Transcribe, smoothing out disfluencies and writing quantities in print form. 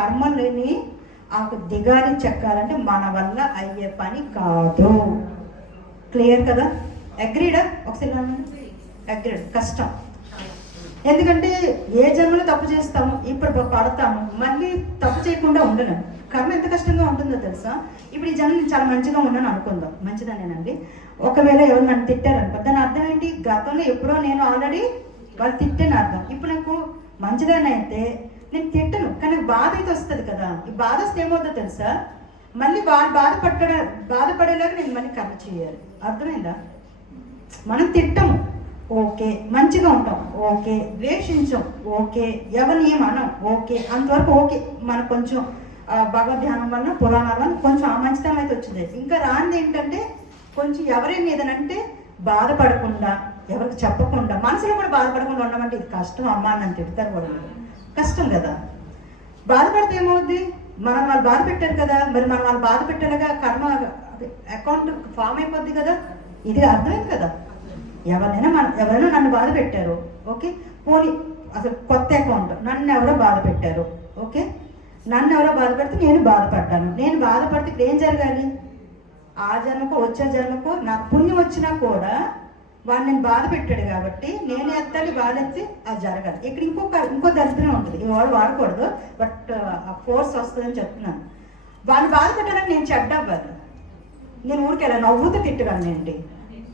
కర్మలని ఆ దిగాలి చెక్కాలంటే మన వల్ల అయ్యే పని కాదు. క్లియర్ కదా? అగ్రీడా? ఒకసారి అగ్రీడ్. కష్టం. ఎందుకంటే ఏ జన్మలో తప్పు చేస్తాము, ఇప్పుడు పడతాము, మళ్ళీ తప్పు చేయకుండా ఉండలేము. కర్మ ఎంత కష్టంగా ఉంటుందో తెలుసా? ఇప్పుడు ఈ జన్మ చాలా మంచిగా ఉన్నాను అనుకుందాం, మంచిదానేనండి. ఒకవేళ ఎవరు నన్ను తిట్టారనుకో, దాని అర్థం ఏంటి? గతంలో ఎప్పుడో నేను ఆల్రెడీ వాళ్ళు తిట్టాను అర్థం. ఇప్పుడు నాకు మంచిదాన్ని అయితే నేను తిట్టను, కానీ బాధ అయితే వస్తుంది కదా. ఈ బాధ వస్తే ఏమవుతుందో తెలుసా? మళ్ళీ వాళ్ళు బాధపడేలాగా నేను మళ్ళీ కర్మ చేయాలి. అర్థమైందా? మనం తిట్టము, ఓకే. మంచిగా ఉంటాం, ఓకే. ద్వేషించం, ఓకే. ఎవరిని ఏమనం, ఓకే. అంతవరకు ఓకే. మనకు కొంచెం భగవద్ధ్యానం వల్ల పురాణాల వల్ల కొంచెం ఆ మంచితనం అయితే వచ్చింది. ఇంకా రానిది ఏంటంటే కొంచెం ఎవరైనా ఏదనంటే బాధపడకుండా, ఎవరికి చెప్పకుండా, మనసులో కూడా బాధపడకుండా ఉండమంటే ఇది కష్టం అమ్మా అని తిడతారు వాళ్ళు. కష్టం కదా. బాధపడితే ఏమవుద్ది? మనం వాళ్ళు బాధ పెట్టారు కదా, మరి మనం వాళ్ళు బాధ పెట్టేలాగా కర్మ అకౌంట్ ఫామ్ అయిపోద్ది కదా. ఇది అర్థమైంది కదా? ఎవరైనా నన్ను బాధ పెట్టారు, ఓకే. పోనీ అసలు కొత్త అకౌంట్, నన్ను ఎవరో బాధ పెట్టారు, ఓకే. నన్ను ఎవరో బాధ పెడితే నేను బాధపడ్డాను. నేను బాధపడితే ఇప్పుడు ఏం జరగాలి? ఆ జన్మకు వచ్చే జన్మకు నాకు పుణ్యం వచ్చినా కూడా వాడు నేను బాధ పెట్టాడు కాబట్టి నేను ఎత్తాలి, బాధ ఎత్తి అది జరగాలి. ఇక్కడ ఇంకో దరిద్రం ఉంటుంది, ఈ వాడు వాడకూడదు, బట్ ఆ ఫోర్స్ వస్తుందని చెప్తున్నాను. వాడిని బాధ పెట్టడానికి నేను చెడ్డ అవ్వాలి. నేను ఊరికి ఎలా నవ్వుతూ తిట్టగలను ఏంటి?